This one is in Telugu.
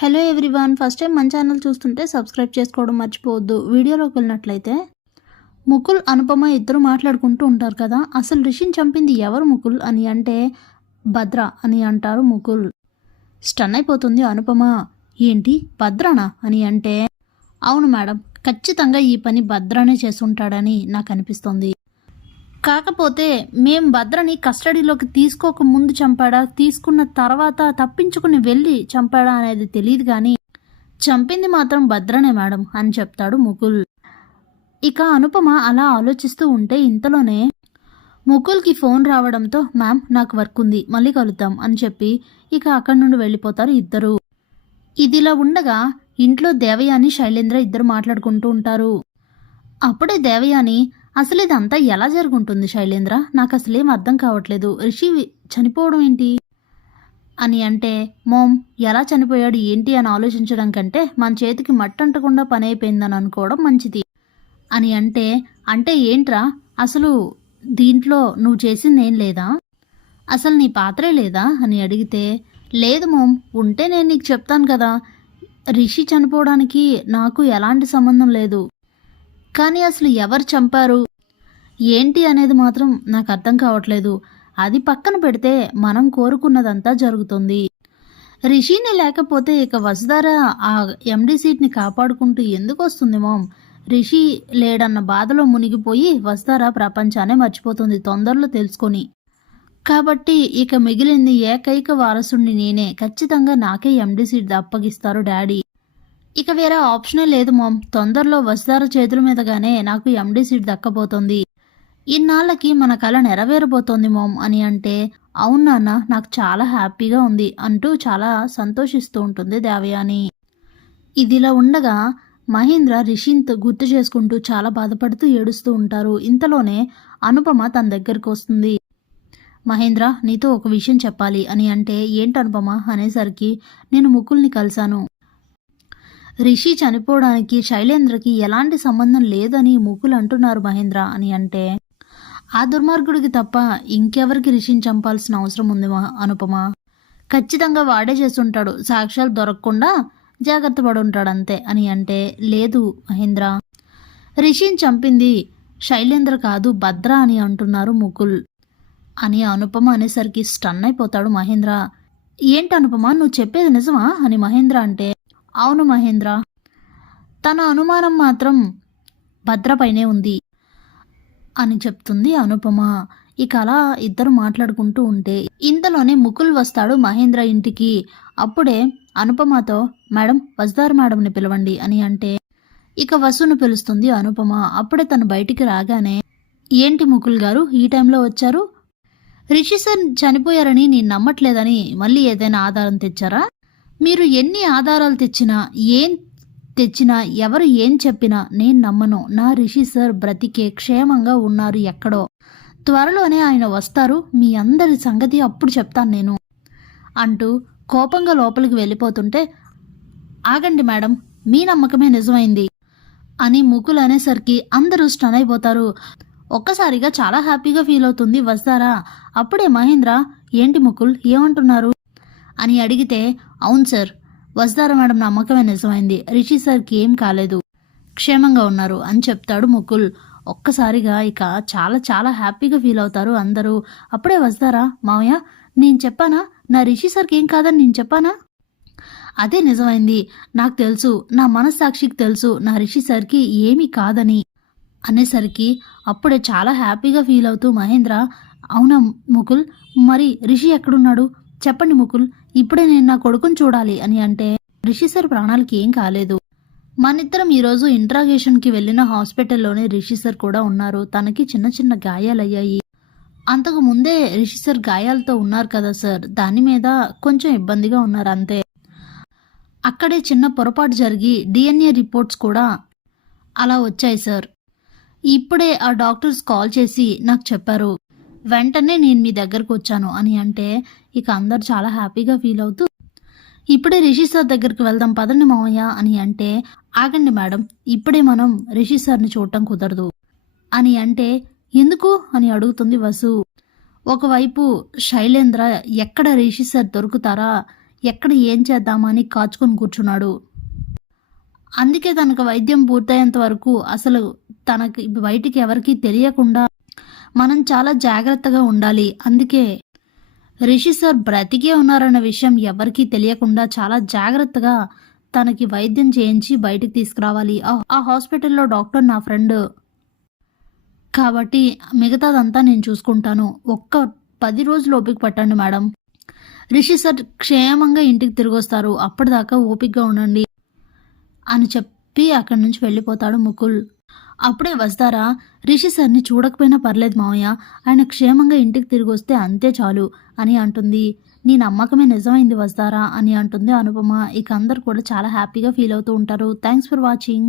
హలో ఎవ్రీవన్ ఫస్ట్ టైం మన ఛానల్ చూస్తుంటే సబ్స్క్రైబ్ చేసుకోవడం మర్చిపోవద్దు. వీడియోలోకి వెళ్ళినట్లయితే ముకుల్ అనుపమ ఇద్దరు మాట్లాడుకుంటూ ఉంటారు కదా. అసలు రిషిని చంపింది ఎవరు ముకుల్ అని అంటే భద్ర అని అంటారు ముకుల్. స్టన్ అయిపోతుంది అనుపమ. ఏంటి? భద్రనా అని అంటే అవును మేడం ఖచ్చితంగా ఈ పని భద్రనే చేసుంటాడని నాకు అనిపిస్తుంది. కాకపోతే మేం భద్రని కస్టడీలోకి తీసుకోక ముందు చంపాడా? తీసుకున్న తర్వాత తప్పించుకుని వెళ్ళి చంపాడా అనేది తెలియదు కానీ చంపింది మాత్రం భద్రనే మేడం అని చెప్తాడు ముకుల్. ఇక అనుపమ అలా ఆలోచిస్తూ ఉంటే ఇంతలోనే ముకుల్కి ఫోన్ రావడంతో మ్యామ్ నాకు వర్క్ ఉంది మళ్ళీ కలుద్దాం అని చెప్పి ఇక అక్కడి నుండి వెళ్ళిపోతారు ఇద్దరు. ఇదిలా ఉండగా ఇంట్లో దేవయాని శైలేంద్ర ఇద్దరు మాట్లాడుకుంటూ ఉంటారు. అప్పుడే దేవయాని అసలు ఇదంతా ఎలా జరుగుంటుంది శైలేంద్ర? నాకు అసలేం అర్థం కావట్లేదు. రిషి చనిపోవడం ఏంటి? అని అంటే మోమ్ ఎలా చనిపోయాడు ఏంటి అని ఆలోచించడం కంటే మన చేతికి మట్టంటకుండా పని అయిపోయిందని అనుకోవడం మంచిది. అని అంటే అంటే ఏంట్రా? అసలు దీంట్లో నువ్వు చేసింది ఏం లేదా? అసలు నీ పాత్రే లేదా? అని అడిగితే లేదు మోమ్ ఉంటే నేను నీకు చెప్తాను కదా. రిషి చనిపోవడానికి నాకు ఎలాంటి సంబంధం లేదు. కానీ అసలు ఎవరు చంపారు? ఏంటి అనేది మాత్రం నాకు అర్థం కావట్లేదు. అది పక్కన పెడితే మనం కోరుకున్నదంతా జరుగుతుంది. రిషిని లేకపోతే ఇక వసుధార ఆ ఎండి సీట్ని కాపాడుకుంటూ ఎందుకు వస్తుంది మామ్? రిషి లేడన్న బాధలో మునిగిపోయి వసుధార ప్రపంచాన్ని మర్చిపోతుంది తొందరలో తెలుసుకొని. కాబట్టి ఇక మిగిలింది ఏకైక వారసుడిని నేనే. ఖచ్చితంగా నాకే ఎండి సీట్ అప్పగిస్తారు డాడీ. ఇక వేరే ఆప్షనే లేదు మామ్. తొందరలో వసుధార చేతుల మీదగానే నాకు ఎండీ సీట్ దక్కబోతోంది. ఇన్నాళ్ళకి మన కళ నెరవేరబోతోంది మామ్ అని అంటే అవును నాన్న నాకు చాలా హ్యాపీగా ఉంది అంటూ చాలా సంతోషిస్తూ ఉంటుంది దేవయాని. ఇదిలా ఉండగా మహేంద్ర రిషింత్ గుర్తు చేసుకుంటూ చాలా బాధపడుతూ ఏడుస్తూ ఉంటారు. ఇంతలోనే అనుపమ తన దగ్గరకు వస్తుంది. మహేంద్ర నీతో ఒక విషయం చెప్పాలి అని అంటే ఏంటి అనుపమ? అనేసరికి నేను ముకుల్ని కలిశాను. రిషి చనిపోవడానికి శైలేంద్రకి ఎలాంటి సంబంధం లేదని ముకులు అంటున్నారు మహేంద్ర అని అంటే ఆ దుర్మార్గుడికి తప్ప ఇంకెవరికి రిషిని చంపాల్సిన అవసరం ఉంది మహ- అనుపమ. ఖచ్చితంగా వాడే చేస్తుంటాడు. సాక్ష్యాలు దొరకకుండా జాగ్రత్త పడి ఉంటాడు అంతే అని అంటే లేదు మహేంద్ర. రిషిని చంపింది శైలేంద్ర కాదు భద్ర అని అంటున్నారు ముకుల్. అని అనుపమ అనేసరికి స్టన్ అయిపోతాడు మహేంద్ర. ఏంటి అనుపమ? నువ్వు చెప్పేది నిజమా? అని మహేంద్ర అంటే అవును మహేంద్ర. తన అనుమానం మాత్రం భద్రపైనే ఉంది అని చెప్తుంది అనుపమ. ఇక అలా ఇద్దరు మాట్లాడుకుంటూ ఉంటే ఇంతలోనే ముకుల్ వస్తాడు మహేంద్ర ఇంటికి. అప్పుడే అనుపమతో మేడం వజ్దార్ మేడంని పిలవండి అని అంటే ఇక వసును పిలుస్తుంది అనుపమ. అప్పుడే తను బయటికి రాగానే ఏంటి ముకుల్ గారు ఈ టైంలో వచ్చారు? రిషి సార్ చనిపోయారని నేను నమ్మట్లేదని మళ్ళీ ఏదైనా ఆధారం తెచ్చారా? మీరు ఎన్ని ఆధారాలు తెచ్చినా ఏం తెచ్చినా ఎవరు ఏం చెప్పినా నేను నమ్మను. నా రిషి సార్ బ్రతికే క్షేమంగా ఉన్నారు ఎక్కడో. త్వరలోనే ఆయన వస్తారు. మీ అందరి సంగతి అప్పుడు చెప్తాను నేను. అంటూ కోపంగా లోపలికి వెళ్ళిపోతుంటే ఆగండి మేడం మీ నమ్మకమే నిజమైంది అని ముకులు అనేసరికి అందరూ స్టన్ అయిపోతారు. ఒక్కసారిగా చాలా హ్యాపీగా ఫీల్ అవుతుంది వస్తారా? అప్పుడే మహేంద్ర ఏంటి ముకుల్ ఏమంటున్నారు? అని అడిగితే అవును సార్ వస్తారా మేడం నమ్మకమే నిజమైంది. రిషి సార్కి ఏం కాలేదు. క్షేమంగా ఉన్నారు అని చెప్తాడు ముకుల్. ఒక్కసారిగా ఇక చాలా చాలా హ్యాపీగా ఫీల్ అవుతారు అందరూ. అప్పుడే వస్తారా మావయ్య నేను చెప్పానా? నా రిషి సార్కి ఏం కాదని నేను చెప్పానా? అదే నిజమైంది. నాకు తెలుసు. నా మనస్సాక్షికి తెలుసు. నా రిషి సార్కి ఏమీ కాదని. అనేసరికి అప్పుడే చాలా హ్యాపీగా ఫీల్ అవుతూ మహేంద్ర అవునా ముకుల్? మరి రిషి ఎక్కడున్నాడు? చెప్పండి ముకుల్ ఇప్పుడే నేను నా కొడుకుని చూడాలి అని అంటే రిషి సార్ ప్రాణాలకి ఏం కాలేదు. మనిద్దరం ఈరోజు ఇంట్రాగేషన్కి వెళ్ళిన హాస్పిటల్లోనే రిషి సార్ కూడా ఉన్నారు. తనకి చిన్న చిన్న గాయాలయ్యాయి. అంతకు ముందే రిషి సార్ గాయాలతో ఉన్నారు కదా సార్. దాని మీద కొంచెం ఇబ్బందిగా ఉన్నారు అంతే. అక్కడే చిన్న పొరపాటు జరిగి డిఎన్ఏ రిపోర్ట్స్ కూడా అలా వచ్చాయి సార్. ఇప్పుడే ఆ డాక్టర్స్ కాల్ చేసి నాకు చెప్పారు. వెంటనే నేను మీ దగ్గరకు వచ్చాను అని అంటే ఇక అందరు చాలా హ్యాపీగా ఫీల్ అవుతూ ఇప్పుడే రిషి సార్ దగ్గరికి వెళ్దాం పదండి మామయ్య అని అంటే ఆగండి మేడం ఇప్పుడే మనం రిషి సార్ని చూడటం కుదరదు అని అంటే ఎందుకు అని అడుగుతుంది వసు. ఒకవైపు శైలేంద్ర ఎక్కడ రిషి సార్ దొరుకుతారా ఎక్కడ ఏం చేద్దామని కాచుకొని కూర్చున్నాడు. అందుకే తనకు వైద్యం పూర్తయ్యేంత వరకు అసలు తనకి బయటికి ఎవరికీ తెలియకుండా మనం చాలా జాగ్రత్తగా ఉండాలి. అందుకే రిషి సార్ బ్రతికే ఉన్నారన్న విషయం ఎవరికీ తెలియకుండా చాలా జాగ్రత్తగా తనకి వైద్యం చేయించి బయటికి తీసుకురావాలి. ఆ- హాస్పిటల్లో డాక్టర్ నా ఫ్రెండ్. కాబట్టి మిగతాదంతా నేను చూసుకుంటాను. ఒక్క పది రోజులు ఓపిక పట్టండి మేడం. రిషి సార్ క్షేమంగా ఇంటికి తిరిగి వస్తారు అప్పటిదాకా ఓపికగా ఉండండి అని చెప్పి అక్కడి నుంచి వెళ్ళిపోతాడు ముకుల్. అప్పుడే వస్తారా? రిషి సార్ని చూడకపోయినా పర్లేదు మావయ్య. ఆయన క్షేమంగా ఇంటికి తిరిగి వస్తే అంతే చాలు అని అంటుంది. నీ నమ్మకమే నిజమైంది వస్తారా అని అంటుంది అనుపమ. ఇక అందరు కూడా చాలా హ్యాపీగా ఫీల్ అవుతూ ఉంటారు. Thanks for watching.